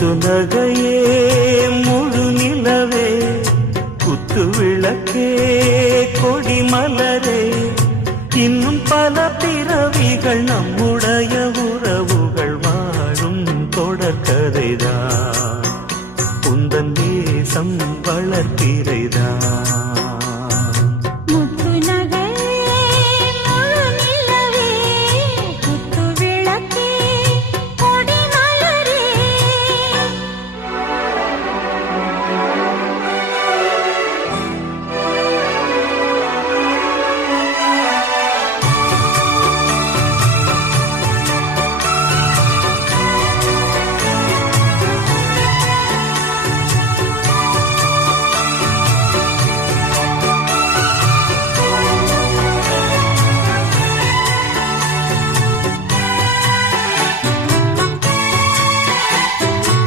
முத்து நகையே முழு நிலவே குத்து விளக்கே கொடி மலரே இன்னும் பல பிறவிகள் நம்முடைய உறவுகள் வாழும் தொடர்கதைதான் உந்தன் தேசம் வளர்த்திரைதான்